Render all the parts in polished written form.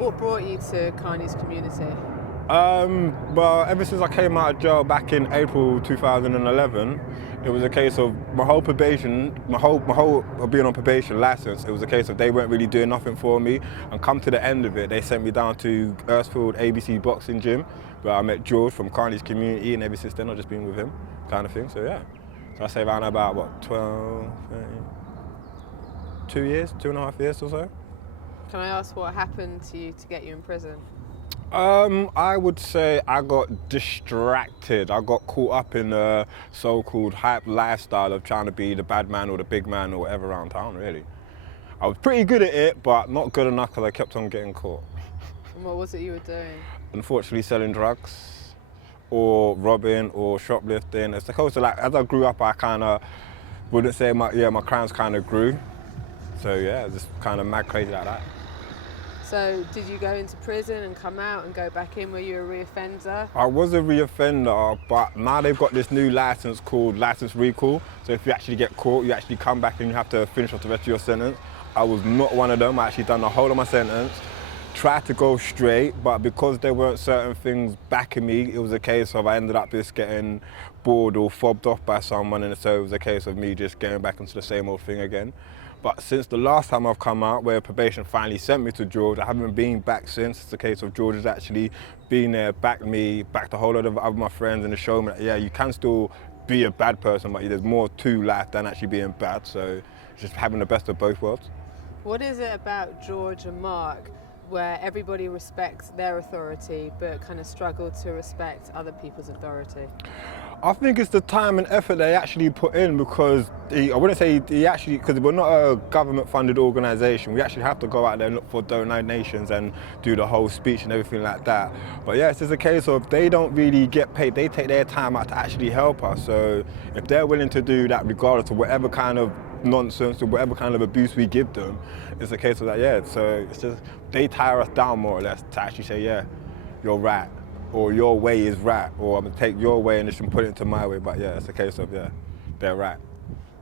What brought you to Carney's community? Well, ever since I came out of jail back in April 2011, it was a case of my whole probation, my whole being on probation license. It was a case of they weren't really doing nothing for me, and come to the end of it, they sent me down to Earthfield ABC boxing gym, where I met George from Carney's community, and ever since then I've just been with him, kind of thing. So yeah, so I say around about what 12, 13, 2 years, 2.5 years or so. Can I ask what happened to you to get you in prison? I would say I got distracted. I got caught up in the so-called hype lifestyle of trying to be the bad man or the big man or whatever around town, really. I was pretty good at it, but not good enough because I kept on getting caught. And what was it you were doing? Unfortunately, selling drugs or robbing or shoplifting. It's supposed to, like, as I grew up, I kind of wouldn't say my crimes kind of grew. So yeah, just kind of mad crazy like that. So did you go into prison and come out and go back in? Were you a reoffender? I was a reoffender, but now they've got this new license called license recall. So if you actually get caught, you actually come back and you have to finish off the rest of your sentence. I was not one of them. I actually done the whole of my sentence, tried to go straight, but because there weren't certain things backing me, it was a case of I ended up just getting bored or fobbed off by someone, and so it was a case of me just getting back into the same old thing again. But since the last time I've come out, where probation finally sent me to George, I haven't been back since. It's a case of George has actually been there, backed me, backed a whole lot of my friends, and has shown me that, yeah, you can still be a bad person, but there's more to life than actually being bad. So just having the best of both worlds. What is it about George and Mark where everybody respects their authority but kind of struggle to respect other people's authority? I think it's the time and effort they actually put in, because I wouldn't say he actually, because we're not a government-funded organisation. We actually have to go out there and look for donations and do the whole speech and everything like that. But yeah, it's just a case of they don't really get paid. They take their time out to actually help us. So if they're willing to do that, regardless of whatever kind of nonsense or whatever kind of abuse we give them, it's a case of that, yeah. So it's just, they tire us down more or less to actually say, yeah, you're right, or your way is right, or I'm gonna take your way and just put it into my way. But yeah, it's a case of, yeah, they're right.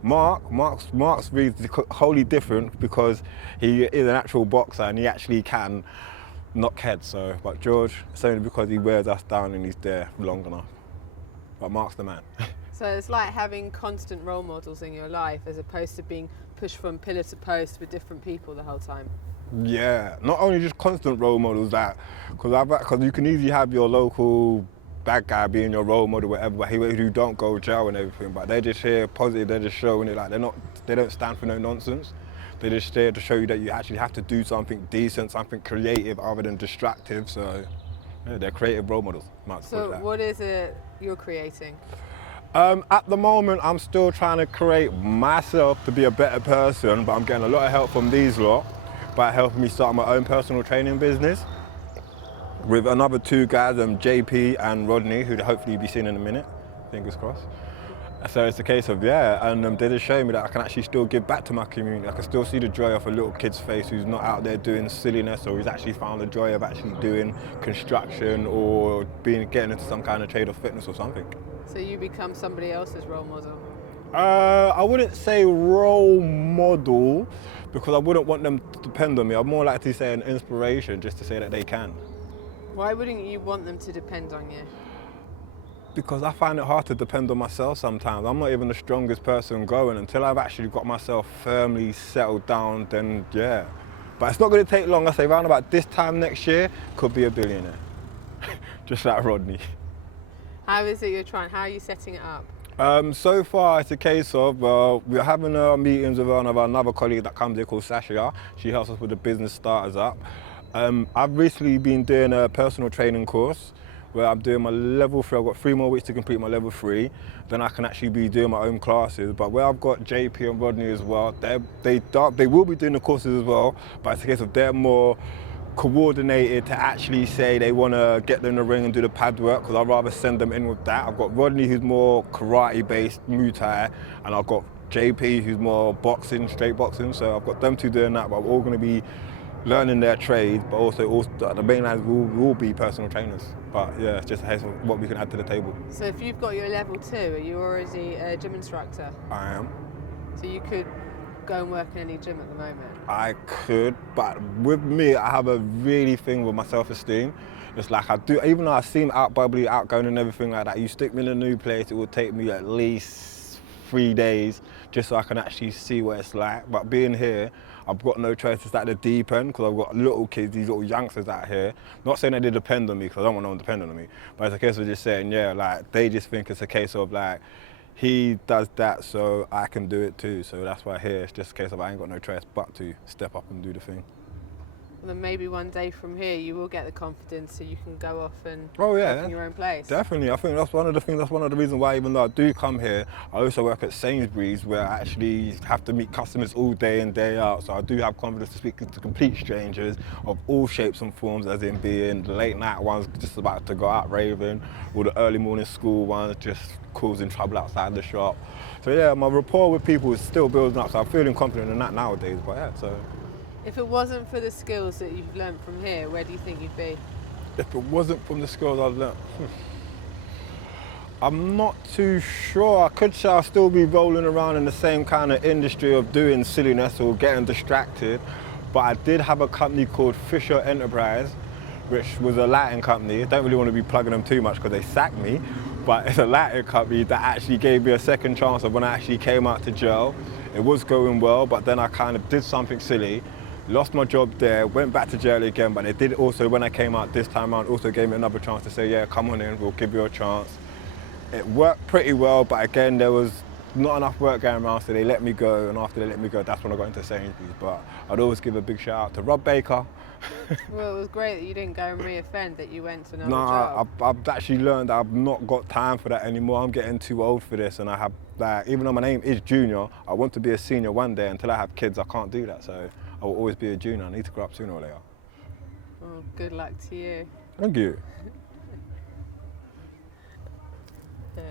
Mark's really wholly different because he is an actual boxer and he actually can knock heads. So, but George, it's only because he wears us down and he's there long enough. But Mark's the man. So it's like having constant role models in your life as opposed to being pushed from pillar to post with different people the whole time. Yeah, not only just constant role models, that because you can easily have your local bad guy being your role model, whatever, but who don't go to jail and everything. But they're just here positive. They're just showing it, like they don't stand for no nonsense. They're just there to show you that you actually have to do something decent, something creative, other than destructive. So yeah, they're creative role models. So what is it you're creating? At the moment, I'm still trying to create myself to be a better person, but I'm getting a lot of help from these lot by helping me start my own personal training business with another two guys, JP and Rodney, who'll hopefully be seen in a minute, fingers crossed. So it's a case of, yeah, and they just show me that I can actually still give back to my community. I can still see the joy of a little kid's face who's not out there doing silliness, or who's actually found the joy of actually doing construction or getting into some kind of trade or fitness or something. So you become somebody else's role model? I wouldn't say role model, because I wouldn't want them to depend on me. I'd more like to say an inspiration, just to say that they can. Why wouldn't you want them to depend on you? Because I find it hard to depend on myself sometimes. I'm not even the strongest person going. Until I've actually got myself firmly settled down, then yeah. But it's not going to take long. I say around about this time next year, could be a billionaire. Just like Rodney. How is it you're trying? How are you setting it up? So far, it's a case of we're having meetings with another colleague that comes here called Sasha. She helps us with the business starters up. I've recently been doing a personal training course where I'm doing my level 3. I've got 3 more weeks to complete my level 3. Then I can actually be doing my own classes. But where I've got JP and Rodney as well, they will be doing the courses as well, but it's a case of they're more coordinated to actually say they want to get them in the ring and do the pad work, because I'd rather send them in with that. I've got Rodney, who's more karate-based, Muay Thai, and I've got JP, who's more boxing, straight boxing. So I've got them two doing that, but we're all going to be learning their trade, but also the main lines will be personal trainers. But yeah, it's just what we can add to the table. So if you've got your level 2, are you already a gym instructor? I am. So you could go and work in any gym at the moment? I could, but with me, I have a really thing with my self-esteem. It's like I do, even though I seem out bubbly, outgoing and everything like that, you stick me in a new place, it will take me at least 3 days just so I can actually see what it's like. But being here, I've got no choice. It's at the deep end because I've got little kids, these little youngsters out here. Not saying that they depend on me because I don't want no one depending on me, but it's a case of just saying, yeah, like they just think it's a case of like, he does that so I can do it too. So that's why here it's just a case of I ain't got no choice but to step up and do the thing. Well, then maybe one day from here you will get the confidence so you can go off and Oh yeah, work in your own place. Definitely. I think that's one of the things. That's one of the reasons why, even though I do come here, I also work at Sainsbury's, where I actually have to meet customers all day in, day out. So I do have confidence to speak to complete strangers of all shapes and forms, as in being the late night ones just about to go out raving, or the early morning school ones just causing trouble outside the shop. So yeah, my rapport with people is still building up. So I'm feeling confident in that nowadays. But yeah, so. If it wasn't for the skills that you've learnt from here, where do you think you'd be? If it wasn't from the skills I've learnt, I'm not too sure. I could say I'll still be rolling around in the same kind of industry of doing silliness or getting distracted. But I did have a company called Fisher Enterprise, which was a lighting company. I don't really want to be plugging them too much because they sacked me. But it's a lighting company that actually gave me a second chance of when I actually came out to jail. It was going well, but then I kind of did something silly. Lost my job there, went back to jail again, but they did also, when I came out this time around, also gave me another chance to say, yeah, come on in, we'll give you a chance. It worked pretty well, but again, there was not enough work going around, so they let me go, and after they let me go, that's when I got into Sainsbury's. But I'd always give a big shout out to Rob Baker. Well, it was great that you didn't go and re-offend, that you went to another No, job. I've actually learned that I've not got time for that anymore. I'm getting too old for this, and I have, like, even though my name is Junior, I want to be a senior one day. Until I have kids, I can't do that, so I will always be a junior. I need to grow up sooner or later. Well, good luck to you. Thank you. Yeah.